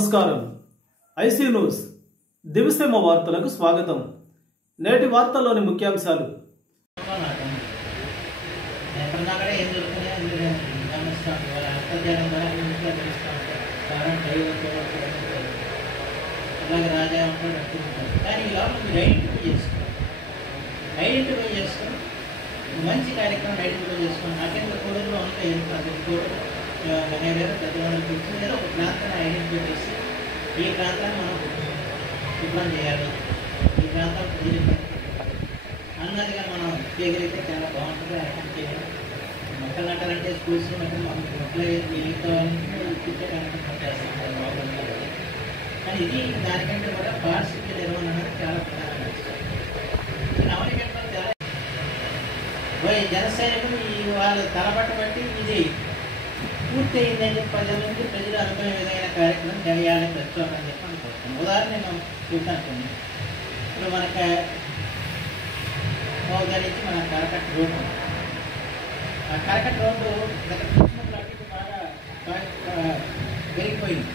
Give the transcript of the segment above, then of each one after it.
నమస్కారం. IC news దివిసేమ వార్తలకు స్వాగతం. నేటి వార్తల్లోని ముఖ్యాంశాలు. మంచి కార్యక్రమం ఐడెంటిఫై చేసుకుని నాకెందుకు కోడూరులో ఉంటాయి ఏదో ఒక ప్రాంతాన్ని ఐడెంటిఫై చేసి ఈ ప్రాంతాన్ని మనం శుభ్రం చేయాలి, ఈ ప్రాంతం అన్నదిగా మనం చేయగలిగితే చాలా బాగుంటుంది. అర్థం చేయాలి. మొక్కలు నాటాలంటే స్కూల్స్ మనం మొక్కలు వీళ్ళతో చేస్తాం బాగుంటుంది. కానీ ఇది దానికంటే కూడా పారిశుద్ధ్య నిర్వహణ అనేది చాలా ప్రధానంగా జన సైనికులు వాళ్ళు తలబట్ట బట్టి ఇది పూర్తి అయిందని చెప్పి ప్రజల నుంచి ప్రజలు అనుకునే విధమైన కార్యక్రమం చేయాలని తెచ్చుకోవాలని చెప్పి అనుకుంటున్నాం. ఉదాహరణ నేను చూసాను. ఇప్పుడు మనకు మోగా నుంచి మన కరకట్ట రోడ్డు, ఆ కరకట్ట రోడ్డు దగ్గర చూసినప్పుడు బాగా పెరిగిపోయింది.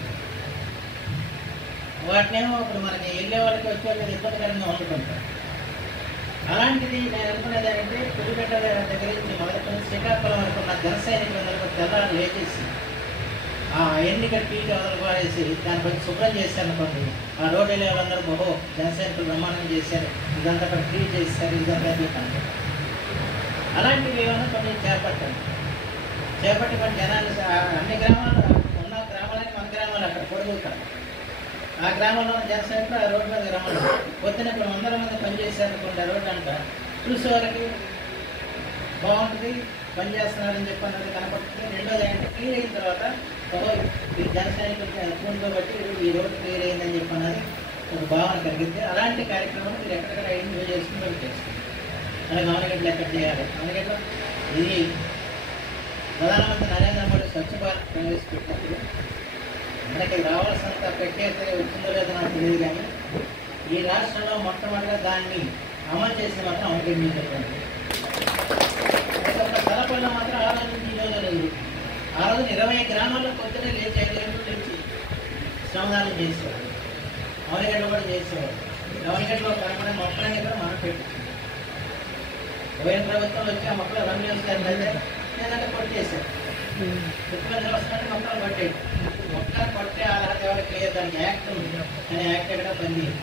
వాటినేమో ఇప్పుడు మనకి వెళ్ళే వాళ్ళకి వచ్చే వాళ్ళకి ఇబ్బందికరంగా వండుకుంటారు. అలాంటిది నేను అనుకునేది ఏంటంటే పులిపేట దగ్గర నుంచి మొదలుకొని శ్రీకాకుళం వరకు ఉన్న జన సైనికులందరూ తెల్లారు లేచేసి ఆ ఎన్నిక పీకి వదలపారేసి దాని కొంచెం శుభ్రం చేశారు అనుకోండి. ఆ రోడ్డు వెళ్ళే వాళ్ళందరూ బహో జన సైనికులు బ్రహ్మాండం చేశారు, ఇదంతా అక్కడ క్లీన్ చేశారు, ఇదంతా చెప్పండి. అలాంటివి ఏమైనా కొన్ని చేపట్టి మన జనాలు అన్ని గ్రామాలు ఉన్న గ్రామాలని మన గ్రామాలు అక్కడ పొడుగుతారు. ఆ గ్రామంలో జన సైనికులు ఆ రోడ్డు మీద గ్రామాలు పొద్దున ఇప్పుడు 100 మంది పనిచేశారనుకోండి. ఆ రోడ్డు అంట చూసే వాళ్ళకి బాగుంటుంది, పనిచేస్తున్నారని చెప్పి అన్నది కనపడుతుంది. రెండోది ఏంటంటే క్లియర్ అయిన తర్వాత ఈ జన సైనికులకి అనుకూలంగా బట్టి ఈ రోడ్డు క్లియర్ అయిందని చెప్పి అన్నది ఒక భావన కలిగితే అలాంటి కార్యక్రమాలు మీరు ఎక్కడెక్కడ ఐడెంటిఫై చేసుకుని చేస్తుంది. అలాగే గవర్నమెంట్లు ఎక్కడ చేయాలి. గవర్నమెంట్లో ఇది ప్రధానమంత్రి నరేంద్ర మోడీ స్వచ్ఛ భారత్ ప్రవేశపెట్టినప్పుడు మనకి రావాల్సినంత పెట్టేస్తే వచ్చిందో లేదో నాకు తెలియదు. కానీ ఈ రాష్ట్రంలో మొట్టమొదటిగా దాన్ని అమలు చేసిన మాత్రం అమలు చెప్పండి. తలపల్లిలో మాత్రం ఆ రోజు నుంచి ఈ రోజు లేదు. ఆ రోజు 20 గ్రామాల్లో పొద్దునే లేచి 5 గంటలు లేచి శ్రమదానం చేసేవాడు. అవనిగడ్డలు కూడా చేసేవాడు. అవనిగడ్డలో కనపడే మొక్కలన్నీ కూడా మనం పెట్టించింది. పోయిన ప్రభుత్వం వచ్చి ఆ మొక్కలు రన్ చేస్తారు అయితే నేనంటే కొట్టేశారు. ముఖ్యమంత్రి వస్తున్నట్టు మొక్కలు కొట్టేది. మొక్కలు కొట్టే అర్హత ఎవరికి లేదు. దానికి యాక్ట్ ఉంది, కానీ యాక్ట్ ఎక్కడ పనిచేయదు.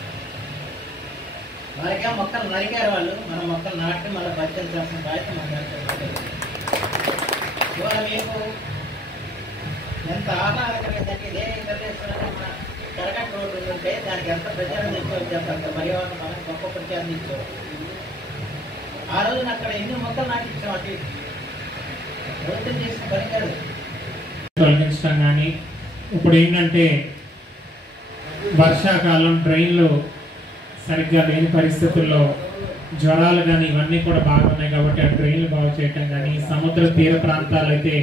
వారికే మొక్కలు నరికారు వాళ్ళు. మన మొక్కలు నాటి మళ్ళీ బతికించాల్సిన బాధ్యత మన ఇవాళ మీకు ఎంత ఆహ్లాదకరంగా ఇదే ఇంటర్నేషనల్ మన కరకట్ట రోడ్డు ఉంటే దానికి ఎంత ప్రచారం ఇచ్చేవారు చెప్పండి. పర్యావరణ మనకు గొప్ప ప్రచారం ఇచ్చేవారు. ఆ రోజున అక్కడ ఎన్ని మొక్కలు నాటించాం అటు ప్రభుత్వం చేసిన పని కాదు. తొలగించడం కానీ ఇప్పుడు ఏంటంటే వర్షాకాలం ట్రైన్లు సరిగ్గా లేని పరిస్థితుల్లో జ్వరాలు కానీ ఇవన్నీ కూడా బాగున్నాయి కాబట్టి ఆ ట్రైన్లు బాగు చేయటం కానీ, సముద్ర తీర ప్రాంతాలు అయితే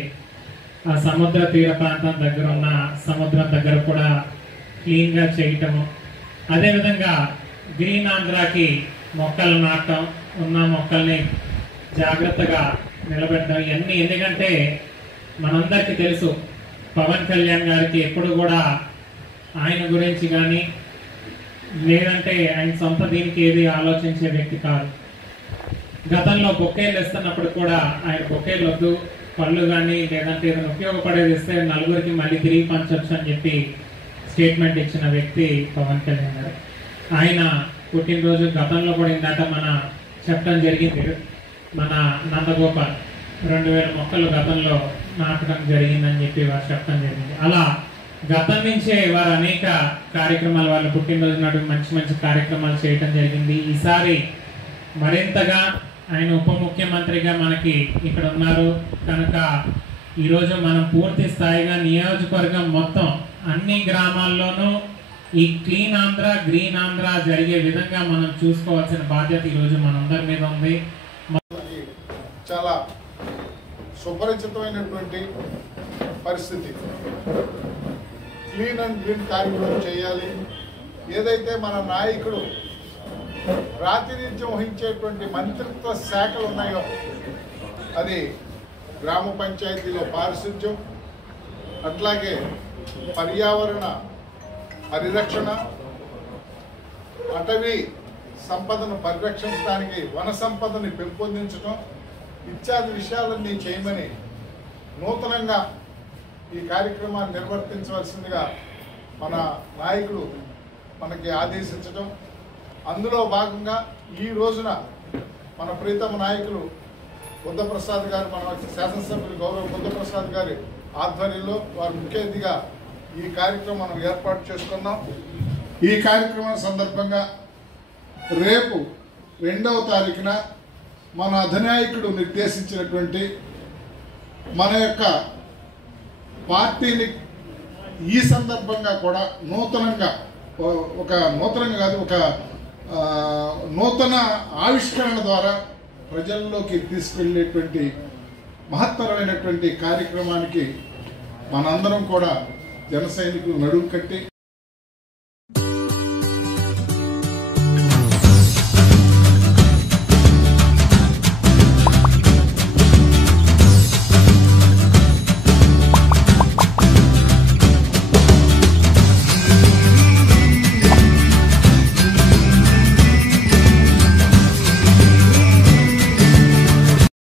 ఆ సముద్ర తీర ప్రాంతం దగ్గర ఉన్న సముద్రం దగ్గర కూడా క్లీన్గా చేయటము, అదేవిధంగా గ్రీన్ ఆంధ్రాకి మొక్కలు నాటడం, ఉన్న మొక్కల్ని జాగ్రత్తగా నిలబెట్టడం ఇవన్నీ. ఎందుకంటే మనందరికీ తెలుసు పవన్ కళ్యాణ్ గారికి ఎప్పుడు కూడా ఆయన గురించి కానీ లేదంటే ఆయన సొంత దీనికి ఏది ఆలోచించే వ్యక్తి కాదు. గతంలో బొకేలు ఇస్తున్నప్పుడు కూడా ఆయన బొకేలు వద్దు, పళ్ళు కానీ లేదంటే ఏదైనా ఉపయోగపడేది ఇస్తే నలుగురికి మళ్ళీ తిరిగి పంచవచ్చు అని చెప్పి స్టేట్మెంట్ ఇచ్చిన వ్యక్తి పవన్ కళ్యాణ్ గారు. ఆయన పుట్టినరోజు గతంలో కూడా ఇందాక మన చెప్పడం జరిగింది. మన నందగోపాల్ 2000 మొక్కలు గతంలో నాటడం జరిగిందని చెప్పి వారు చెప్పడం జరిగింది. అలా గతం నుంచే వారు అనేక కార్యక్రమాలు వాళ్ళ పుట్టినరోజు నాడు మంచి మంచి కార్యక్రమాలు చేయటం జరిగింది. ఈసారి మరింతగా ఆయన ఉప ముఖ్యమంత్రిగా మనకి ఇక్కడ ఉన్నారు కనుక ఈరోజు మనం పూర్తి స్థాయిగా నియోజకవర్గం మొత్తం అన్ని గ్రామాల్లోనూ ఈ క్లీన్ ఆంధ్ర గ్రీన్ ఆంధ్ర జరిగే విధంగా మనం చూసుకోవాల్సిన బాధ్యత ఈరోజు మనందరి మీద ఉంది. చాలా సుపరిచితమైనటువంటి పరిస్థితి. క్లీన్ అండ్ గ్రీన్ కార్యక్రమం చేయాలి. ఏదైతే మన నాయకుడు ప్రాతినిధ్యం వహించేటువంటి మంత్రిత్వ శాఖలు ఉన్నాయో అది గ్రామ పంచాయతీలో పారిశుధ్యం, అట్లాగే పర్యావరణ పరిరక్షణ, అటవీ సంపదను పరిరక్షించడానికి వన సంపదని పెంపొందించడం ఇత్యాది విషయాలన్నీ చేయమని నూతనంగా ఈ కార్యక్రమాన్ని నిర్వర్తించవలసిందిగా మన నాయకులు మనకి ఆదేశించడం, అందులో భాగంగా ఈ రోజున మన ప్రీతమ నాయకులు బుద్ధప్రసాద్ గారు, మన శాసనసభ్యులు గౌరవ బుద్ధప్రసాద్ గారి ఆధ్వర్యంలో వారు ముఖ్య అతిథిగా ఈ కార్యక్రమం మనం ఏర్పాటు చేసుకున్నాం. ఈ కార్యక్రమం సందర్భంగా రేపు 2వ తారీఖున మన అధినాయకుడు నిర్దేశించినటువంటి మన యొక్క పార్టీని ఈ సందర్భంగా కూడా నూతనంగా నూతన ఆవిష్కరణ ద్వారా ప్రజల్లోకి తీసుకెళ్లేటువంటి మహత్తరమైనటువంటి కార్యక్రమానికి మనందరం కూడా జన సైనికులు నడుము కట్టి